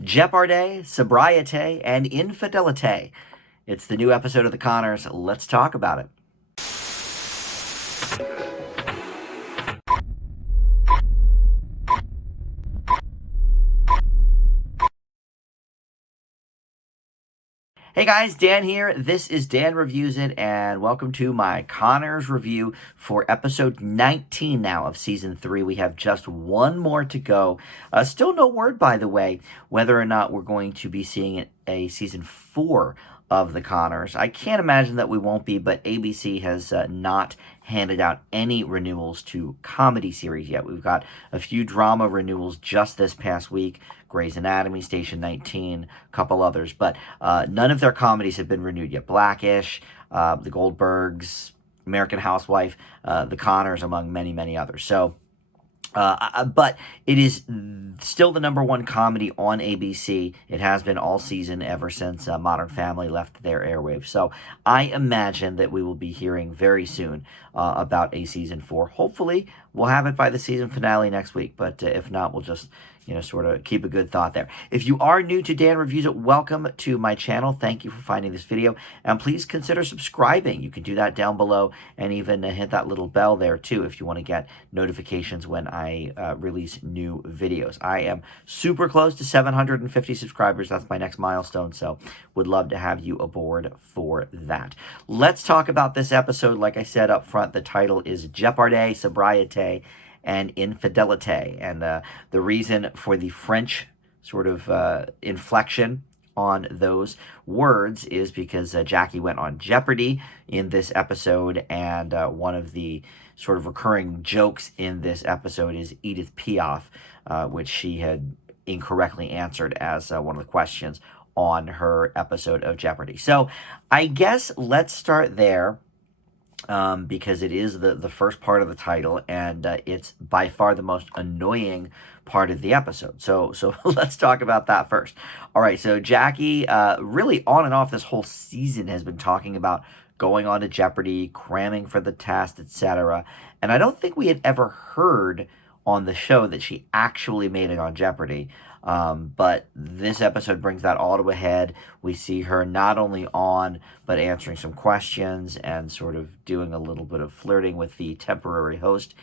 Jeopardy, Sobriete, and Infidelite. It's the new episode of The Connors. Let's talk about it. Hey guys, Dan here. This is Dan Reviews It, and welcome to my Connors review for episode 19 now of season 3. We have just one more to go. Still no word, by the way, whether or not we're going to be seeing a season 4 of the Connors. I can't imagine that we won't be, but ABC has not handed out any renewals to comedy series yet. We've got a few drama renewals just this past week. Grey's Anatomy, Station 19, a couple others, but none of their comedies have been renewed yet. Blackish, The Goldbergs, American Housewife, The Connors, among many, many others. So, but it is still the number one comedy on ABC. It has been all season ever since Modern Family left their airwaves. So I imagine that we will be hearing very soon about a season 4. Hopefully, we'll have it by the season finale next week. But if not, we'll just sort of keep a good thought there. If you are new to Dan Reviews It, welcome to my channel. Thank you for finding this video. And please consider subscribing. You can do that down below and even hit that little bell there too if you want to get notifications when I release new videos. I am super close to 750 subscribers. That's my next milestone. So would love to have you aboard for that. Let's talk about this episode. Like I said up front, the title is Jeopardy, Sobriete, and Infidelite. And the reason for the French sort of inflection on those words is because Jackie went on Jeopardy in this episode, and one of the sort of recurring jokes in this episode is Edith Piaf, which she had incorrectly answered as one of the questions on her episode of Jeopardy. So I guess let's start there. Because it is the first part of the title, and it's by far the most annoying part of the episode. So let's talk about that first. All right, so Jackie, really on and off this whole season, has been talking about going on to Jeopardy, cramming for the test, etc. And I don't think we had ever heard on the show that she actually made it on Jeopardy. But this episode brings that all to a head. We see her not only on, but answering some questions and sort of doing a little bit of flirting with the temporary host,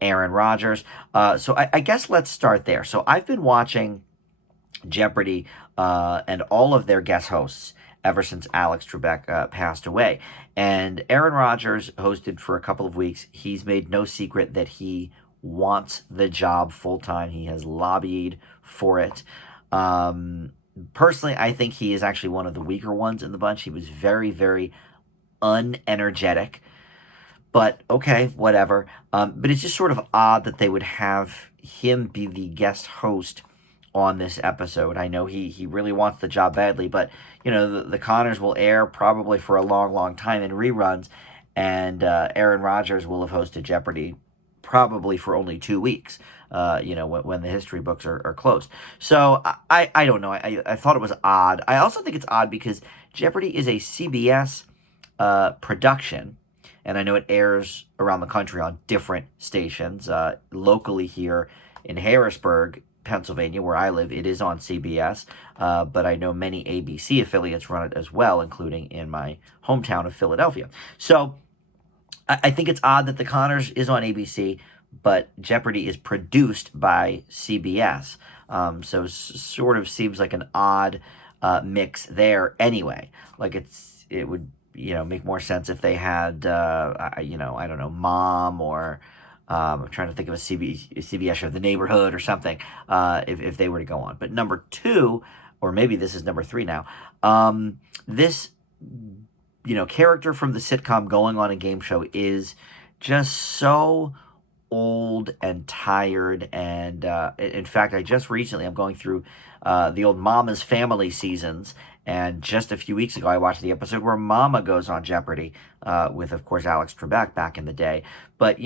Aaron Rodgers. So I guess let's start there. So I've been watching Jeopardy and all of their guest hosts ever since Alex Trebek passed away. And Aaron Rodgers hosted for a couple of weeks. He's made no secret that he wants the job full-time. He has lobbied for it. Personally, I think he is actually one of the weaker ones in the bunch. He was very, very unenergetic. But okay, whatever. But it's just sort of odd that they would have him be the guest host on this episode. I know he really wants the job badly, but the Connors will air probably for a long, long time in reruns, and Aaron Rodgers will have hosted Jeopardy probably for only 2 weeks, when the history books are closed. So I don't know. I thought it was odd. I also think it's odd because Jeopardy is a CBS production, and I know it airs around the country on different stations. Locally here in Harrisburg, Pennsylvania, where I live, it is on CBS, but I know many ABC affiliates run it as well, including in my hometown of Philadelphia. So I think it's odd that The Connors is on ABC, but Jeopardy is produced by CBS. So sort of seems like an odd mix there anyway. Like it would make more sense if they had I don't know, Mom, or I'm trying to think of a CBS show, The Neighborhood or something, if they were to go on. But number 2, or maybe this is number 3 now, this character from the sitcom going on a game show is just so old and tired. And in fact, I'm going through the old Mama's Family seasons, and just a few weeks ago I watched the episode where Mama goes on Jeopardy with, of course, Alex Trebek back in the day. But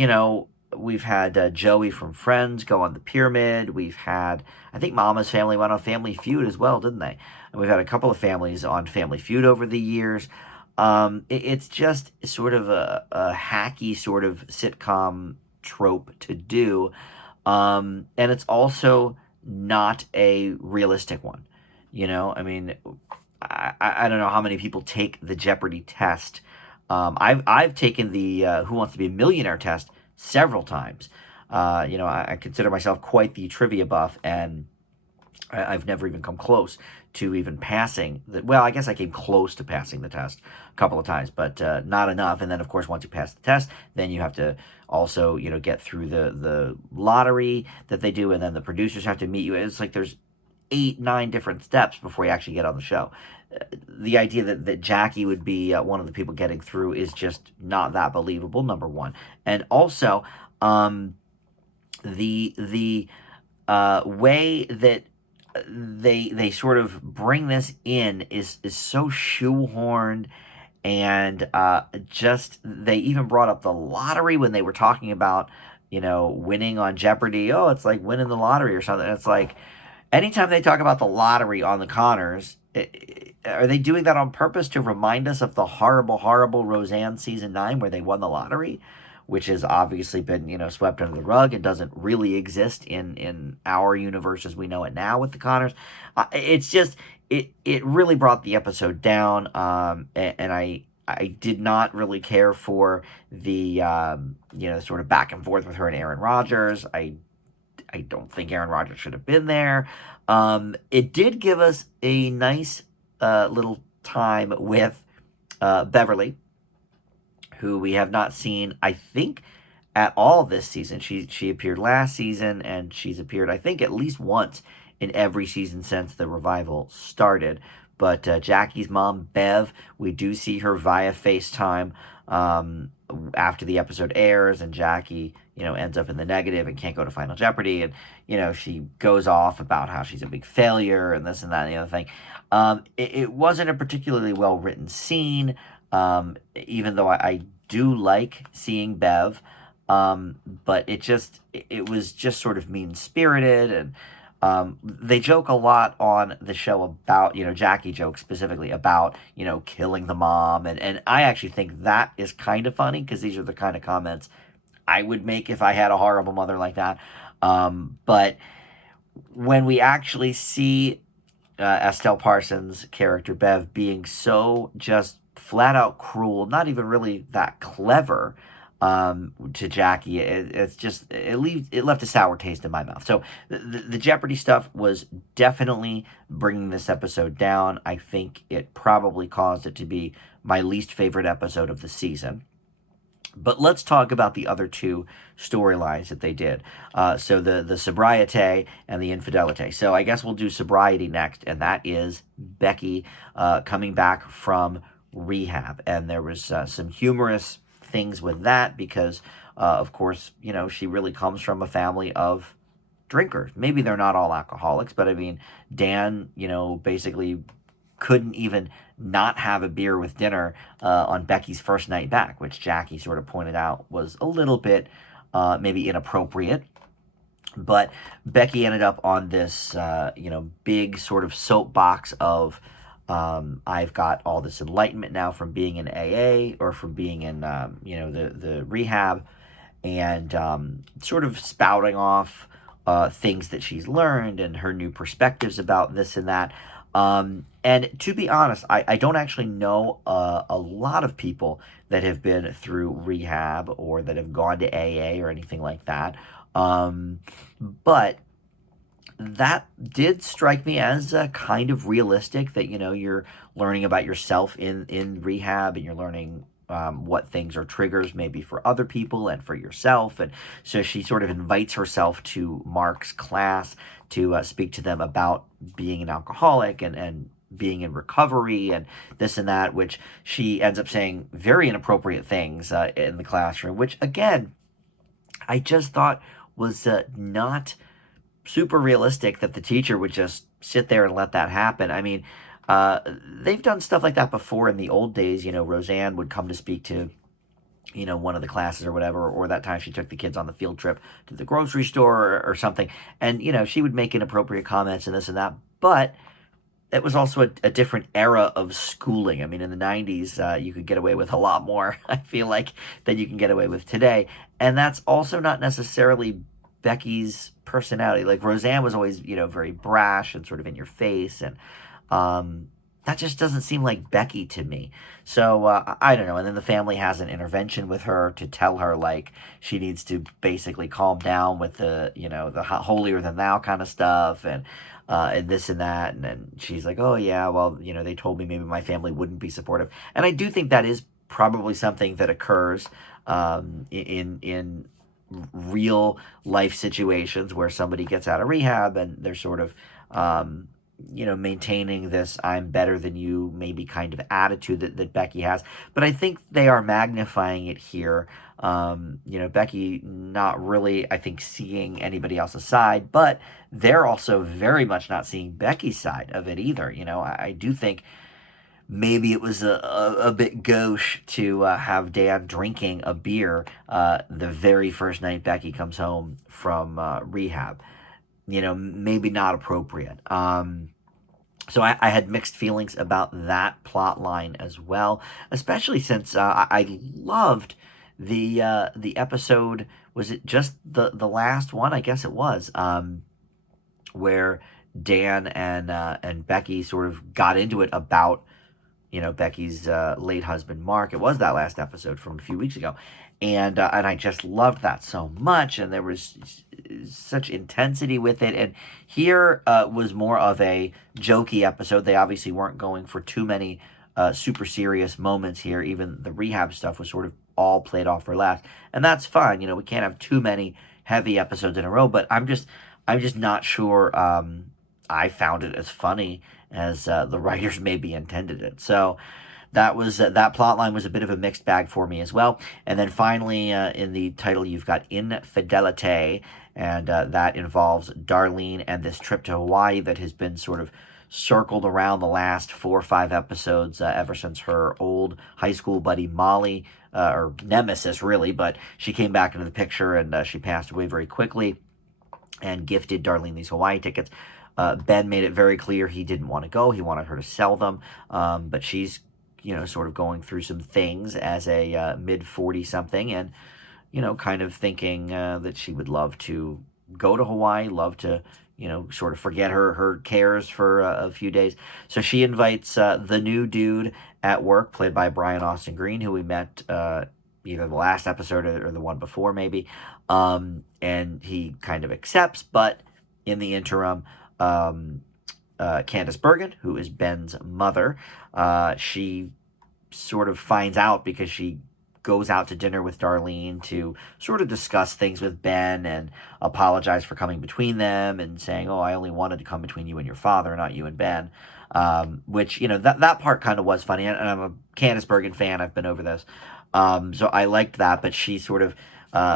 we've had Joey from Friends go on The Pyramid. We've had, I think Mama's Family went on Family Feud as well, didn't they? And we've had a couple of families on Family Feud over the years. It's just sort of a hacky sort of sitcom trope to do. And it's also not a realistic one. I mean, I don't know how many people take the Jeopardy test. I've taken the Who Wants to Be a Millionaire test several times. I consider myself quite the trivia buff, and I've never even come close to even passing the. Well, I guess I came close to passing the test a couple of times, but not enough. And then, of course, once you pass the test, then you have to also, get through the lottery that they do, and then the producers have to meet you. It's like there's 8, 9 different steps before you actually get on the show. The idea that Jackie would be one of the people getting through is just not that believable. Number one, and also the way that they sort of bring this in is so shoehorned, and just they even brought up the lottery when they were talking about winning on Jeopardy. Oh, it's like winning the lottery or something. It's like anytime they talk about the lottery on the Conners, are they doing that on purpose to remind us of the horrible, horrible Roseanne season 9 where they won the lottery, which has obviously been, swept under the rug and doesn't really exist in our universe as we know it now with the Conners? It's just, it really brought the episode down, and I did not really care for the, sort of back and forth with her and Aaron Rodgers. I don't think Aaron Rodgers should have been there. It did give us a nice little time with Beverly, who we have not seen, I think, at all this season. She appeared last season, and she's appeared, I think, at least once in every season since the revival started. But Jackie's mom, Bev, we do see her via FaceTime after the episode airs, and Jackie, ends up in the negative and can't go to Final Jeopardy, and, she goes off about how she's a big failure and this and that and the other thing. It wasn't a particularly well-written scene, even though I do like seeing Bev, but it was just sort of mean-spirited, and they joke a lot on the show about, Jackie jokes specifically about, killing the mom. And I actually think that is kind of funny because these are the kind of comments I would make if I had a horrible mother like that. But when we actually see Estelle Parsons' character, Bev, being so just flat out cruel, not even really that clever, to Jackie, it left a sour taste in my mouth. So the Jeopardy stuff was definitely bringing this episode down. I think it probably caused it to be my least favorite episode of the season. But let's talk about the other two storylines that they did. So the Sobriete and the Infidelite. So I guess we'll do Sobriety next, and that is Becky coming back from rehab. And there was some humorous things with that because, of course, she really comes from a family of drinkers. Maybe they're not all alcoholics, but I mean, Dan, basically couldn't even not have a beer with dinner on Becky's first night back, which Jackie sort of pointed out was a little bit maybe inappropriate. But Becky ended up on this, big sort of soapbox of, I've got all this enlightenment now from being in AA or from being in, the rehab, and sort of spouting off things that she's learned and her new perspectives about this and that. And to be honest, I don't actually know a lot of people that have been through rehab or that have gone to AA or anything like that. But that did strike me as kind of realistic that, you're learning about yourself in rehab, and you're learning what things are triggers maybe for other people and for yourself. And so she sort of invites herself to Mark's class to speak to them about being an alcoholic and being in recovery and this and that, which she ends up saying very inappropriate things in the classroom, which again, I just thought was not super realistic that the teacher would just sit there and let that happen. I mean, they've done stuff like that before in the old days. Roseanne would come to speak to, one of the classes or whatever, or that time she took the kids on the field trip to the grocery store or something. And, she would make inappropriate comments and this and that. But it was also a different era of schooling. I mean, in the 90s, you could get away with a lot more, I feel like, than you can get away with today. And that's also not necessarily Becky's personality. Like Roseanne was always, very brash and sort of in your face, and that just doesn't seem like Becky to me. So I don't know. And then the family has an intervention with her to tell her like she needs to basically calm down with the holier than thou kind of stuff, and this and that. And then she's like, oh yeah, well, they told me maybe my family wouldn't be supportive, and I do think that is probably something that occurs in real life situations where somebody gets out of rehab and they're sort of maintaining this I'm better than you maybe kind of attitude that Becky has. But I think they are magnifying it here. Becky not really, I think, seeing anybody else's side, but they're also very much not seeing Becky's side of it either. I do think maybe it was a bit gauche to have Dan drinking a beer the very first night Becky comes home from rehab. Maybe not appropriate. So I had mixed feelings about that plot line as well, especially since I loved the episode. Was it just the last one? I guess it was. Where Dan and Becky sort of got into it about Becky's late husband Mark. It was that last episode from a few weeks ago, and I just loved that so much, and there was such intensity with it. And here was more of a jokey episode. They obviously weren't going for too many super serious moments here. Even the rehab stuff was sort of all played off for laughs, and that's fine. We can't have too many heavy episodes in a row. But I'm just not sure. I found it as funny as the writers maybe intended it. So that plot line was a bit of a mixed bag for me as well. And then finally, in the title, you've got Infidelite, and that involves Darlene and this trip to Hawaii that has been sort of circled around the last 4 or 5 episodes ever since her old high school buddy Molly, or nemesis really, but she came back into the picture, and she passed away very quickly and gifted Darlene these Hawaii tickets. Ben made it very clear he didn't want to go. He wanted her to sell them, but she's, sort of going through some things as a mid-40-something, and, kind of thinking that she would love to go to Hawaii, love to, sort of forget her cares for a few days. So she invites the new dude at work, played by Brian Austin Green, who we met either the last episode or the one before, maybe. And he kind of accepts, but in the interim, Candace Bergen, who is Ben's mother, she sort of finds out because she goes out to dinner with Darlene to sort of discuss things with Ben and apologize for coming between them and saying, oh, I only wanted to come between you and your father, not you and Ben. Which, that part kind of was funny. And I'm a Candace Bergen fan. I've been over this. So I liked that. But she sort of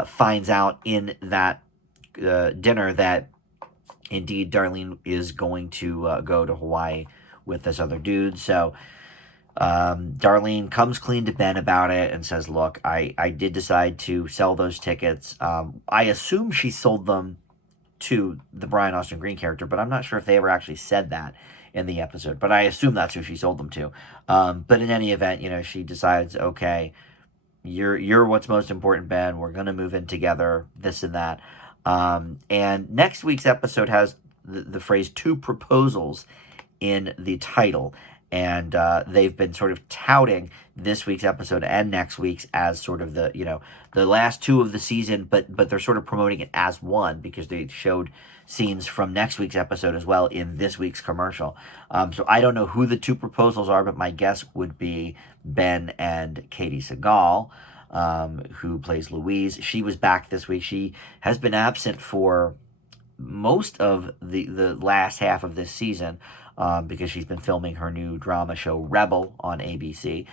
finds out in that dinner that indeed Darlene is going to go to Hawaii with this other dude. So Darlene comes clean to Ben about it and says, look, I did decide to sell those tickets. I assume she sold them to the Brian Austin Green character, but I'm not sure if they ever actually said that in the episode. But I assume that's who she sold them to. But in any event, she decides, okay, you're what's most important, Ben. We're going to move in together, this and that. And next week's episode has the phrase 2 proposals in the title. And they've been sort of touting this week's episode and next week's as sort of the last 2 of the season, but they're sort of promoting it as one because they showed scenes from next week's episode as well in this week's commercial. So I don't know who the 2 proposals are, but my guess would be Ben and Katie Seagal, who plays Louise. She was back this week. She has been absent for most of the last half of this season, because she's been filming her new drama show Rebel on ABC,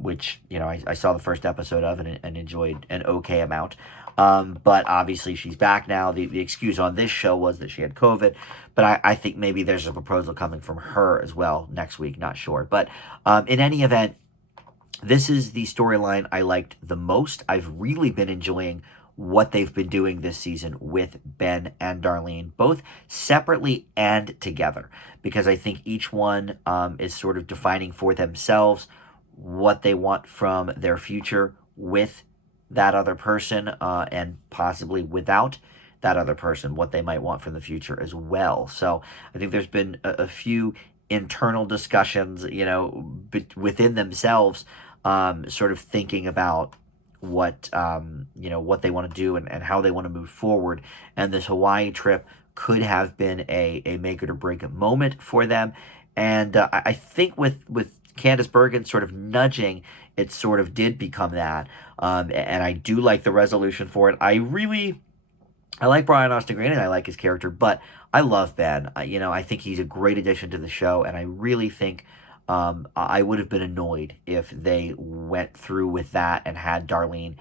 which I saw the first episode of and enjoyed an okay amount. But obviously she's back now. The excuse on this show was that she had COVID, but I think maybe there's a proposal coming from her as well next week, not sure. But in any event, this is the storyline I liked the most. I've really been enjoying what they've been doing this season with Ben and Darlene, both separately and together, because I think each one is sort of defining for themselves what they want from their future with that other person, and possibly without that other person, what they might want from the future as well. So I think there's been a few internal discussions, within themselves, sort of thinking about what they want to do and how they want to move forward. And this Hawaii trip could have been a make it or break it moment for them. And I think with Candice Bergen sort of nudging, it sort of did become that. And I do like the resolution for it. I like Brian Austin Green and I like his character, but I love Ben. I think he's a great addition to the show, and I really think I would have been annoyed if they went through with that and had Darlene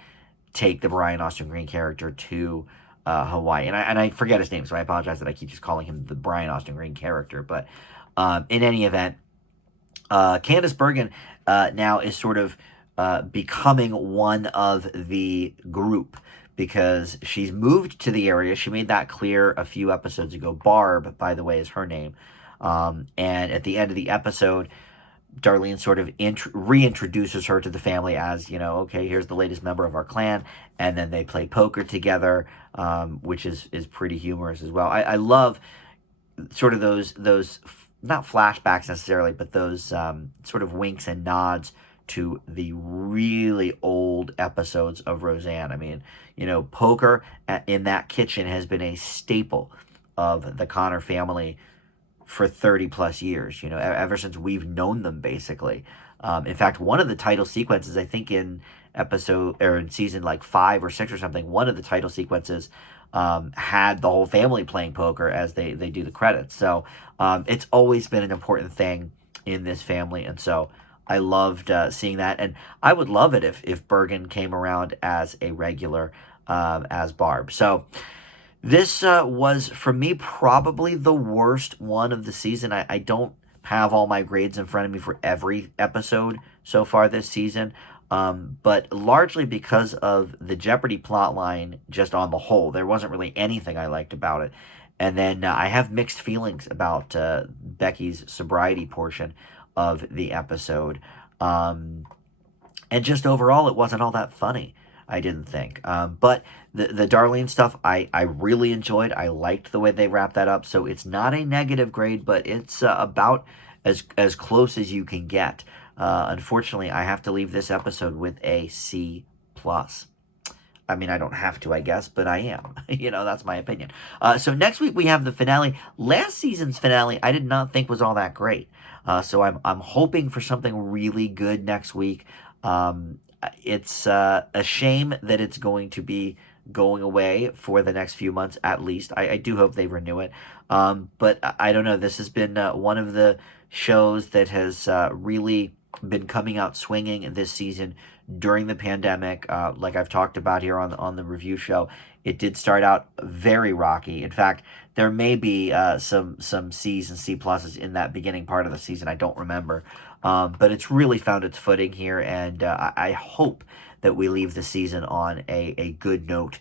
take the Brian Austin Green character to Hawaii. And I forget his name, so I apologize that I keep just calling him the Brian Austin Green character. But in any event, Candice Bergen now is sort of becoming one of the group because she's moved to the area. She made that clear a few episodes ago. Barb, by the way, is her name. And at the end of the episode, Darlene sort of reintroduces her to the family as, okay, here's the latest member of our clan. And then they play poker together, which is pretty humorous as well. I love sort of those not flashbacks necessarily, but those sort of winks and nods to the really old episodes of Roseanne. I mean, poker in that kitchen has been a staple of the Connor family for 30 plus years, ever since we've known them, basically. In fact, one of the title sequences, I think in season like 5 or 6 or something, one of the title sequences had the whole family playing poker as they do the credits. So it's always been an important thing in this family. And so I loved seeing that. And I would love it if Bergen came around as a regular, as Barb. So this was, for me, probably the worst one of the season. I don't have all my grades in front of me for every episode so far this season, but largely because of the Jeopardy plotline just on the whole. There wasn't really anything I liked about it. And then I have mixed feelings about Becky's sobriety portion of the episode. And just overall, it wasn't all that funny, I didn't think. But the Darlene stuff, I really enjoyed. I liked the way they wrapped that up. So it's not a negative grade, but it's about as close as you can get. Unfortunately, I have to leave this episode with a C+. I mean, I don't have to, I guess, but I am. That's my opinion. So next week we have the finale. Last season's finale, I did not think was all that great. So I'm hoping for something really good next week. It's a shame that it's going to be going away for the next few months at least. I do hope they renew it. But I don't know. This has been one of the shows that has really been coming out swinging this season during the pandemic. Like I've talked about here on the review show, it did start out very rocky. In fact, there may be some C's and C pluses in that beginning part of the season. I don't remember. But it's really found its footing here, and I hope that we leave the season on a good note.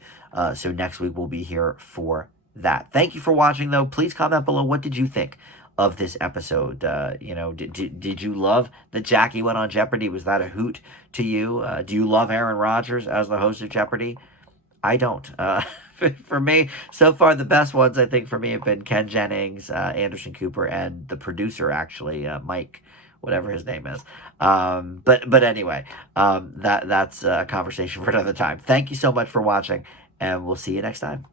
So next week we'll be here for that. Thank you for watching, though. Please comment below, what did you think of this episode? Did you love that Jackie went on Jeopardy? Was that a hoot to you? Do you love Aaron Rodgers as the host of Jeopardy? I don't. For me, so far the best ones, I think, for me have been Ken Jennings, Anderson Cooper, and the producer, actually, Mike, whatever his name is. But anyway, that's a conversation for another time. Thank you so much for watching, and we'll see you next time.